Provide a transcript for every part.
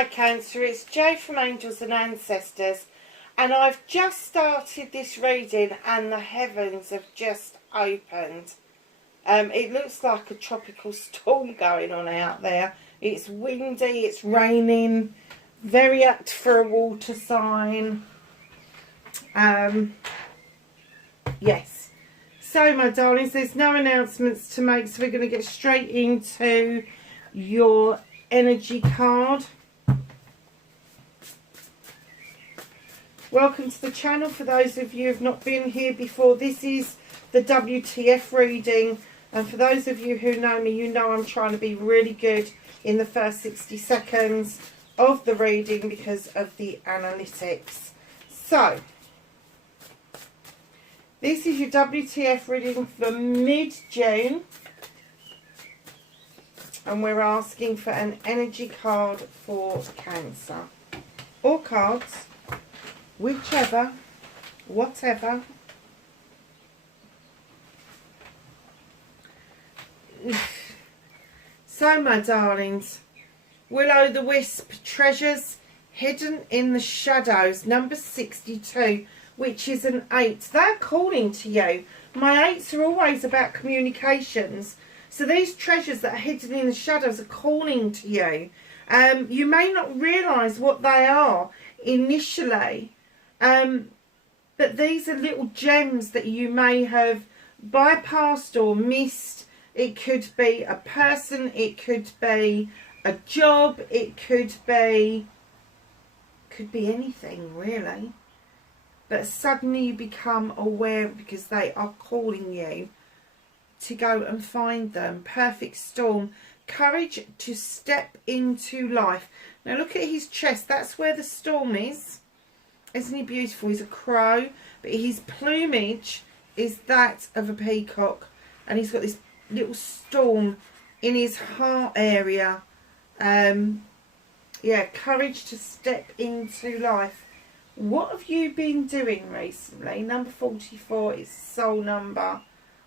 Hi Cancer, it's Jo from Angels and Ancestors, and I've just started this reading and the heavens have just opened. It looks like a tropical storm going on out there. It's windy, it's raining, very apt for a water sign. Yes. So my darlings, there's no announcements to make, so we're going to get straight into your energy card. Welcome to the channel. For those of you who have not been here before, this is the WTF reading, and for those of you who know me, you know I'm trying to be really good in the first 60 seconds of the reading because of the analytics. So this is your WTF reading for mid-June, and we're asking for an energy card for Cancer, or cards, whichever, whatever. So my darlings, Will-o'-the-wisp, treasures hidden in the shadows, number 62, which is an 8. They're calling to you. My 8s are always about communications. So these treasures that are hidden in the shadows are calling to you. You may not realise what they are initially, but these are little gems that you may have bypassed or missed. It could be a person, it could be a job, it could be anything really. But suddenly you become aware because they are calling you to go and find them. Perfect storm. Courage to step into life. Now look at his chest. That's where the storm is. Isn't he beautiful? He's a crow, but his plumage is that of a peacock. And he's got this little storm in his heart area. Yeah, courage to step into life. What have you been doing recently? Number 44 is a soul number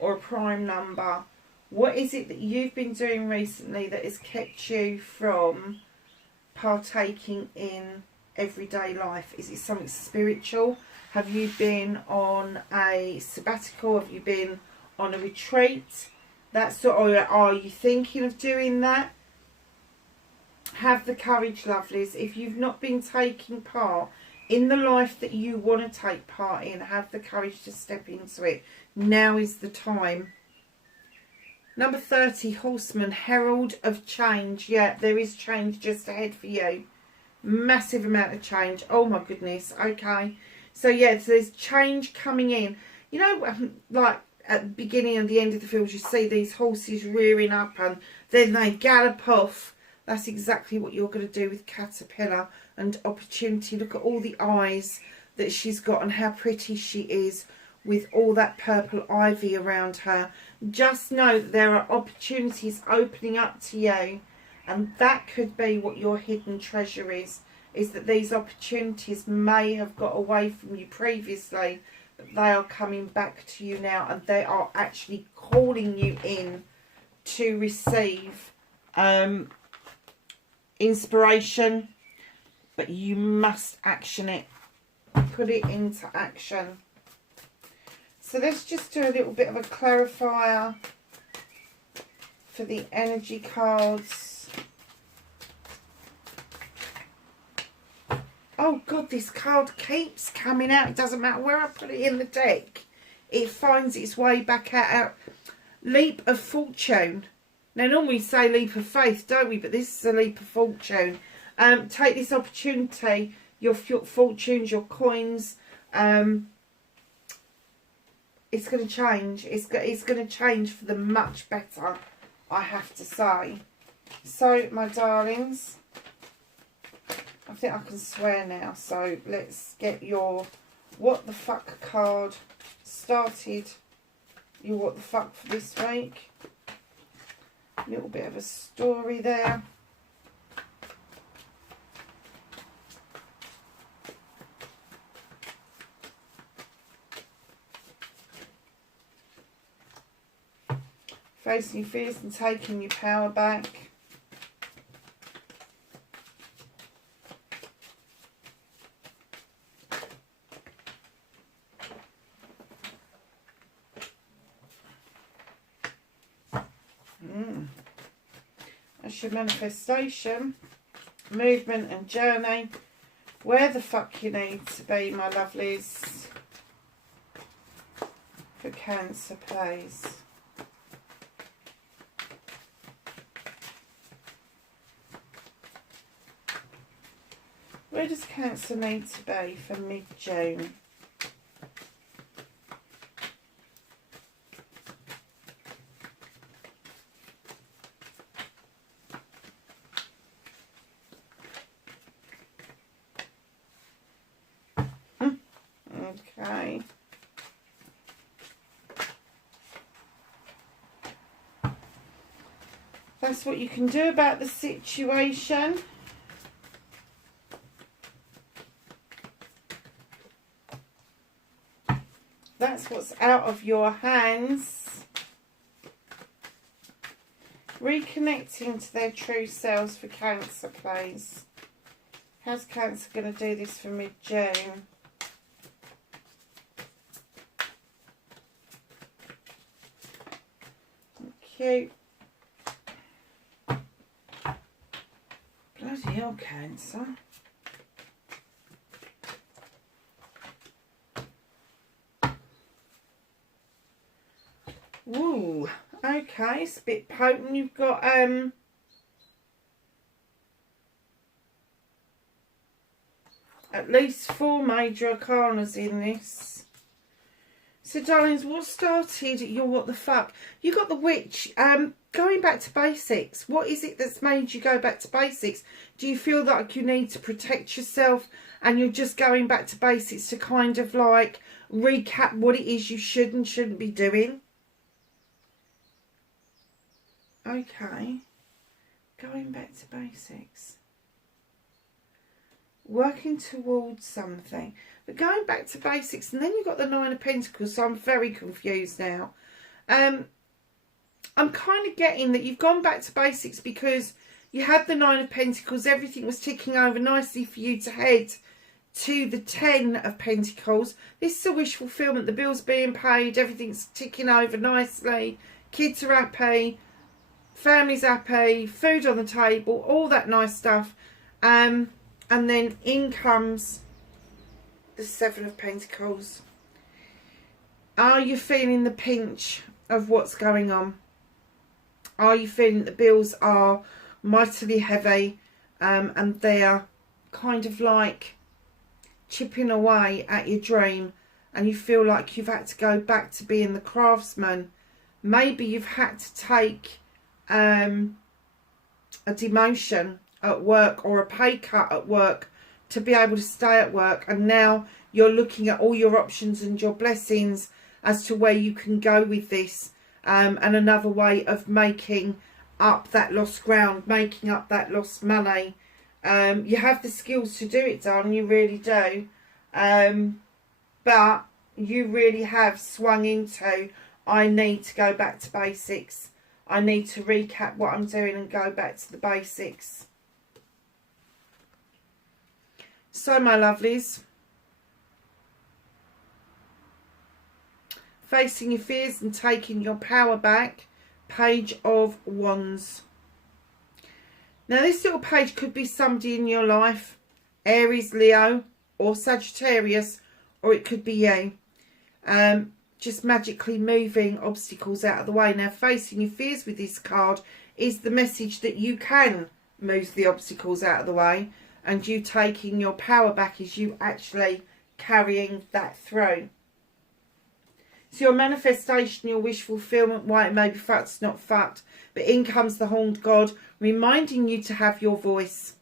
or a prime number. What is it that you've been doing recently that has kept you from partaking in everyday life? Is it something spiritual? Have you been on a sabbatical? Have you been on a retreat? That sort of, are you thinking of doing that? Have the courage, lovelies. If you've not been taking part in the life that you want to take part in, have the courage to step into it. Now is the time. Number 30, Horseman, herald of change. Yeah, there is change just ahead for you. Massive amount of change. Oh my goodness. Okay. So yeah, so there's change coming in. You know, like at the beginning and the end of the field, you see these horses rearing up and then they gallop off. That's exactly what you're going to do with Caterpillar and opportunity. Look at all the eyes that she's got and how pretty she is with all that purple ivy around her. Just know that there are opportunities opening up to you, and that could be what your hidden treasure is that these opportunities may have got away from you previously, but they are coming back to you now, and they are actually calling you in to receive inspiration, but you must action it. Put it into action. So let's just do a little bit of a clarifier for the energy cards. Oh God, this card keeps coming out. It doesn't matter where I put it in the deck. It finds its way back out. Leap of fortune. Now normally we say leap of faith, don't we? But this is a leap of fortune. Take this opportunity. Your fortunes, your coins. It's going to change. It's going to change for the much better, I have to say. So, my darlings, I think I can swear now. So, let's get your what the fuck card started. Your what the fuck for this week. A little bit of a story there. Facing your fears and taking your power back. That's your manifestation, movement and journey. Where the fuck you need to be, my lovelies, for Cancer, please. Where does Cancer need to be for mid-June? Okay. That's what you can do about the situation. That's what's out of your hands. Reconnecting to their true selves for Cancer, please. How's Cancer going to do this for mid-June? Cute. Bloody hell, Cancer. Woo. Okay, it's a bit potent. You've got at least 4 major arcanas in this. So, darlings, what started your what the fuck? You got the Witch. Going back to basics. What is it that's made you go back to basics? Do you feel like you need to protect yourself and you're just going back to basics to kind of like recap what it is you should and shouldn't be doing? Okay. Going back to basics. Working towards something. But going back to basics, and then you've got the 9 of Pentacles, so I'm very confused now. I'm kind of getting that you've gone back to basics because you had the 9 of Pentacles, everything was ticking over nicely for you to head to the 10 of Pentacles. This is a wish fulfillment, the bills being paid, everything's ticking over nicely, kids are happy, family's happy, food on the table, all that nice stuff. And then in comes the 7 of Pentacles. Are you feeling the pinch of what's going on? Are you feeling the bills are mightily heavy and they're kind of like chipping away at your dream, and you feel like you've had to go back to being the craftsman? Maybe you've had to take a demotion at work or a pay cut at work to be able to stay at work, and now you're looking at all your options and your blessings as to where you can go with this, and another way of making up that lost ground, making up that lost money. You have the skills to do it, darling, you really do, but you really have swung into, I need to go back to basics. I need to recap what I'm doing and go back to the basics. So, my lovelies, facing your fears and taking your power back, Page of Wands. Now, this little page could be somebody in your life, Aries, Leo, or Sagittarius, or it could be you. Just magically moving obstacles out of the way. Now, facing your fears with this card is the message that you can move the obstacles out of the way, and you taking your power back is you actually carrying that through. So your manifestation, your wish fulfillment, why it may be fucked, it's not fucked. But in comes the Horned God, reminding you to have your voice.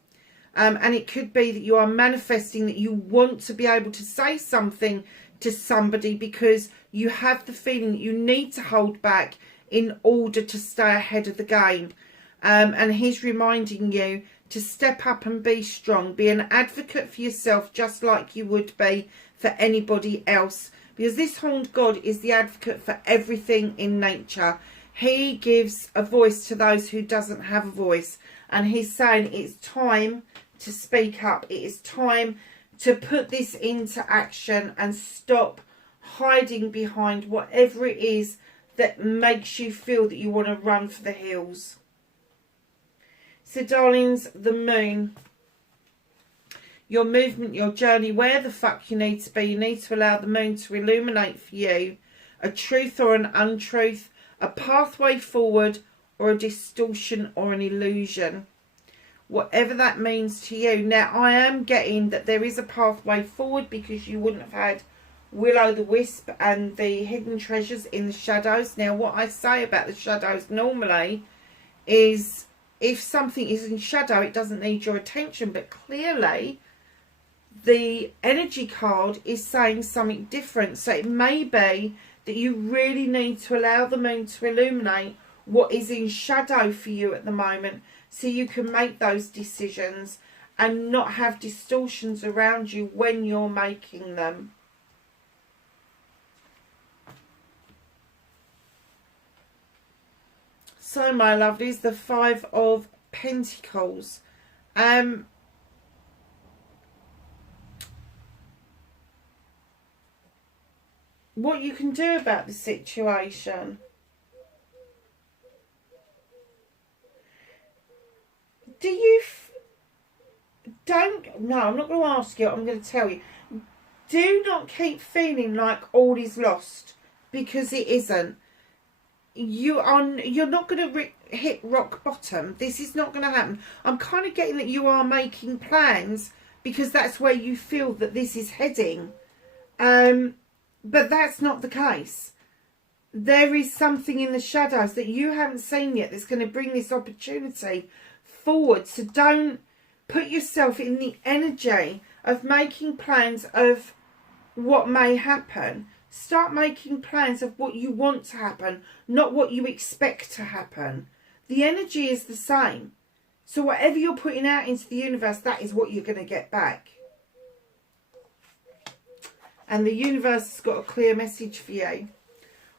And it could be that you are manifesting that you want to be able to say something to somebody because you have the feeling that you need to hold back in order to stay ahead of the game. And he's reminding you to step up and be strong. Be an advocate for yourself just like you would be for anybody else. Because this Horned God is the advocate for everything in nature. He gives a voice to those who doesn't have a voice. And he's saying it's time to speak up. It is time to put this into action and stop hiding behind whatever it is that makes you feel that you want to run for the hills. So, darlings, the moon. Your movement, your journey, where the fuck you need to be. You need to allow the moon to illuminate for you a truth or an untruth, a pathway forward or a distortion or an illusion. Whatever that means to you. Now, I am getting that there is a pathway forward because you wouldn't have had Will-o'-the-Wisp and the hidden treasures in the shadows. Now, what I say about the shadows normally is if something is in shadow, it doesn't need your attention. But clearly, the energy card is saying something different. So it may be that you really need to allow the moon to illuminate what is in shadow for you at the moment, so you can make those decisions and not have distortions around you when you're making them. So, my lovelies, the Five of Pentacles. What you can do about the situation. Do you... No, I'm not going to ask you. I'm going to tell you. Do not keep feeling like all is lost, because it isn't. You're not going to hit rock bottom. This is not going to happen. I'm kind of getting that you are making plans because that's where you feel that this is heading. But that's not the case. There is something in the shadows that you haven't seen yet that's going to bring this opportunity forward. So don't put yourself in the energy of making plans of what may happen. Start making plans of what you want to happen, not what you expect to happen. The energy is the same. So whatever you're putting out into the universe, that is what you're going to get back. And the universe has got a clear message for you.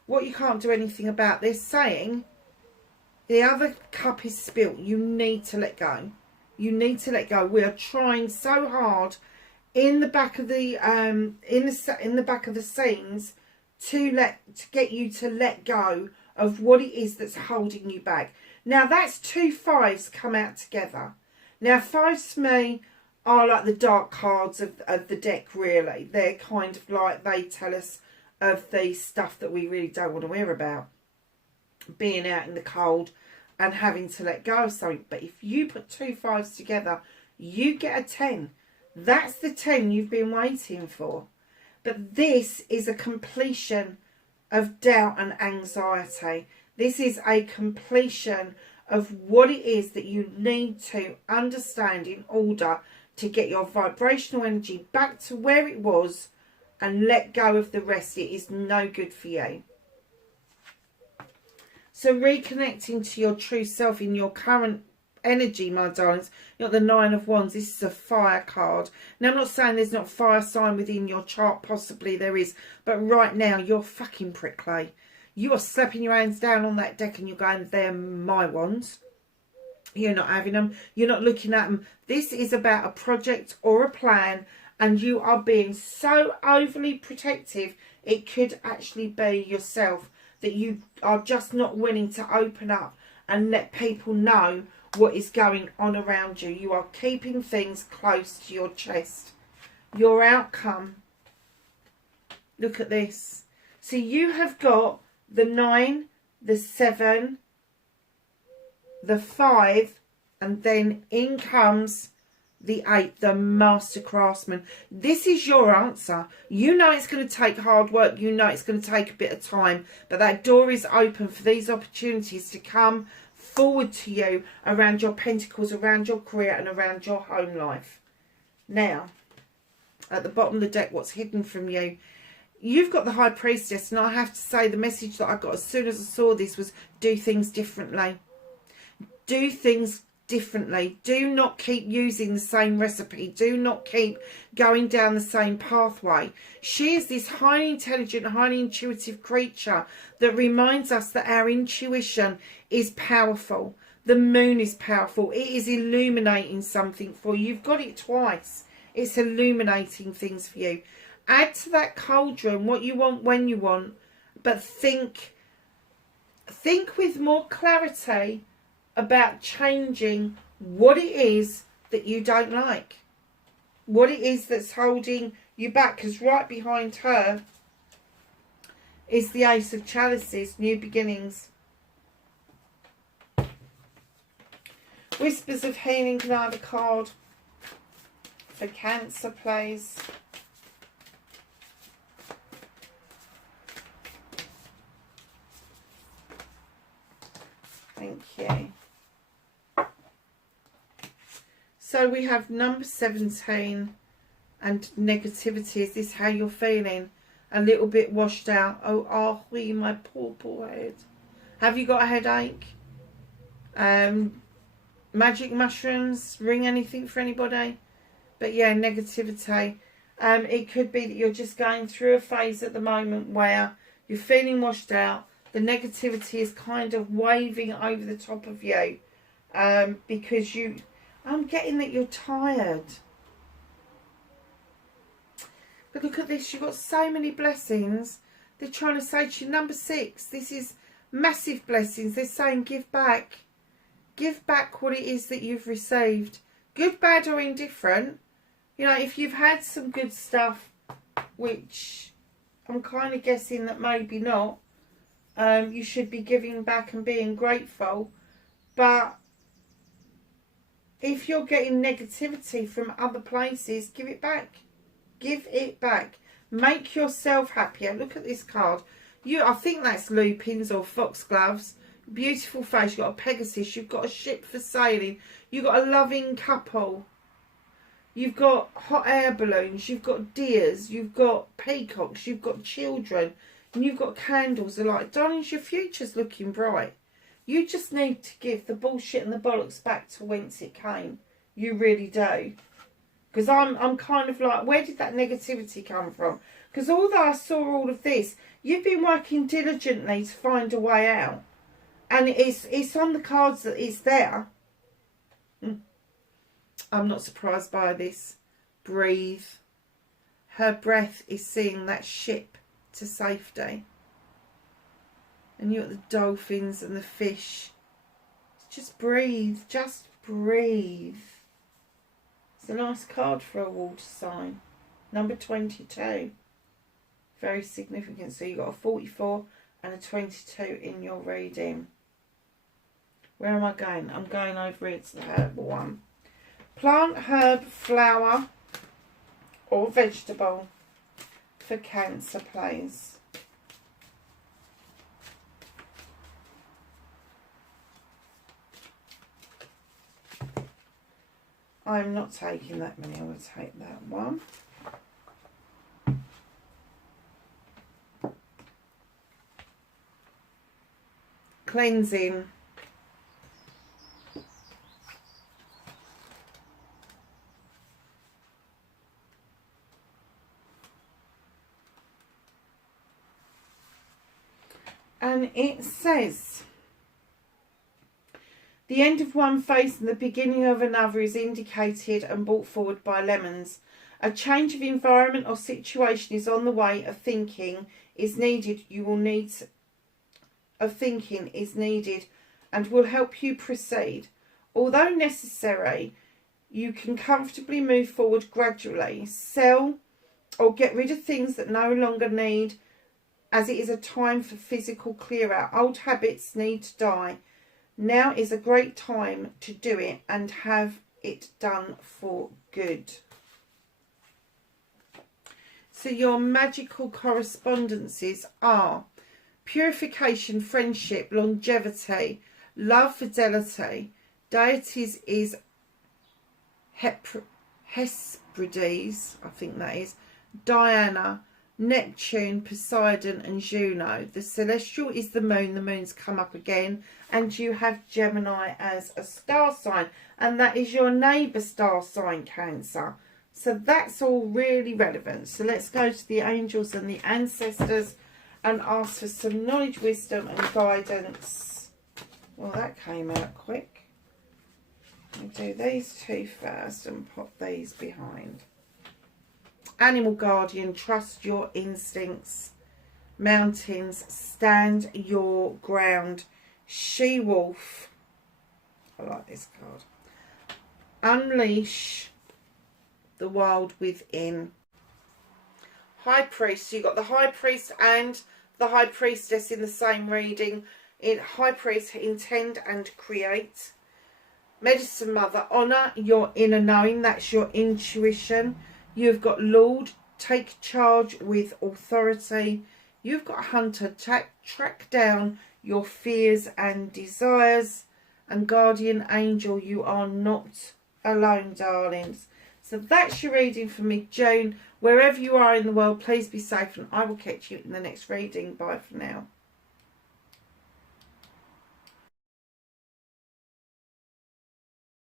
What you can't do anything about, they're saying the other cup is spilt. You need to let go. You need to let go. We are trying so hard in the back of the in the back of the scenes to get you to let go of what it is that's holding you back. Now that's two fives come out together. Now fives to me are like the dark cards of the deck, really. They're kind of like, they tell us of the stuff that we really don't want to hear about. Being out in the cold and having to let go of something. But if you put two fives together, you get a 10. That's the 10 you've been waiting for. But this is a completion of doubt and anxiety. This is a completion of what it is that you need to understand in order to get your vibrational energy back to where it was and let go of the rest. It is no good for you. So reconnecting to your true self in your current energy, my darlings. You've got the Nine of Wands. This is a fire card. Now, I'm not saying there's not fire sign within your chart. Possibly there is. But right now, you're fucking prickly. You are slapping your hands down on that deck and you're going, they're my wands. You're not having them. You're not looking at them. This is about a project or a plan, and you are being so overly protective, it could actually be yourself, that you are just not willing to open up and let people know what is going on around you. You are keeping things close to your chest. Your outcome. Look at this. So you have got the 9, the 7, the 5, and then in comes the 8, the master craftsman. This is your answer. You know it's going to take hard work. You know it's going to take a bit of time. But that door is open for these opportunities to come forward to you around your pentacles, around your career and around your home life. Now, at the bottom of the deck, what's hidden from you? You've got the High Priestess, and I have to say the message that I got as soon as I saw this was do things differently. Do things differently. Do not keep using the same recipe. Do not keep going down the same pathway. She is this highly intelligent, highly intuitive creature that reminds us that our intuition is powerful. The moon is powerful. It is illuminating something for you. You've got it twice. It's illuminating things for you. Add to that cauldron what you want when you want, but think with more clarity about changing what it is that you don't like. What it is that's holding you back. Because right behind her is the Ace of Chalices, new beginnings. Whispers of Healing, another card for Cancer, please. Thank you. So we have number 17 and negativity. Is this how you're feeling? A little bit washed out. Oh, Arhui, my poor head. Have you got a headache? Magic mushrooms, ring anything for anybody? But yeah, negativity. It could be that you're just going through a phase at the moment where you're feeling washed out. The negativity is kind of waving over the top of you. Because I'm getting that you're tired. But look at this, you've got so many blessings. They're trying to say to you, number 6, this is massive blessings. They're saying give back. Give back what it is that you've received. Good, bad or indifferent. You know, if you've had some good stuff, which I'm kind of guessing that maybe not, you should be giving back and being grateful. But if you're getting negativity from other places, give it back. Give it back. Make yourself happier. Look at this card. I think that's lupins or foxgloves. Beautiful face. You've got a Pegasus. You've got a ship for sailing. You've got a loving couple. You've got hot air balloons. You've got deers. You've got peacocks. You've got children. And you've got candles. They're like, darling, your future's looking bright. You just need to give the bullshit and the bollocks back to whence it came. You really do. Because I'm kind of like, where did that negativity come from? Because although I saw all of this, you've been working diligently to find a way out. And it's on the cards that it's there. I'm not surprised by this. Breathe. Her breath is seeing that ship to safety. And you've got the dolphins and the fish. Just breathe. Just breathe. It's a nice card for a water sign. Number 22. Very significant. So you've got a 44 and a 22 in your reading. Where am I going? I'm going over here to the herbal one. Plant, herb, flower or vegetable for Cancer, please. I'm not taking that many. I'm going to take that one. Cleansing. And it says, the end of one phase and the beginning of another is indicated and brought forward by lemons. A change of environment or situation is on the way. Of thinking is needed. Thinking is needed and will help you proceed. Although necessary, you can comfortably move forward gradually. Sell or get rid of things that no longer need, as it is a time for physical clear out. Old habits need to die. Now is a great time to do it and have it done for good. So your magical correspondences are purification, friendship, longevity, love, fidelity. Deities is Hesperides, I think that is, Diana, Neptune, Poseidon and Juno. The celestial is the moon. The moon's come up again. And you have Gemini as a star sign. And that is your neighbour star sign, Cancer. So that's all really relevant. So let's go to the angels and the ancestors and ask for some knowledge, wisdom and guidance. Well, that came out quick. I'll do these two first and pop these behind. Animal guardian, trust your instincts. Mountains, stand your ground. She-wolf, I like this card. unleash the world within. High Priest. So you've got the High Priest and the High Priestess in the same reading. In High Priest, intend and create. Medicine Mother, honour your inner knowing. That's your intuition. You've got Lord, take charge with authority. You've got Hunter, track down your fears and desires. And Guardian Angel, you are not alone, darlings. So that's your reading for mid-June. Wherever you are in the world, please be safe, and I will catch you in the next reading. Bye for now.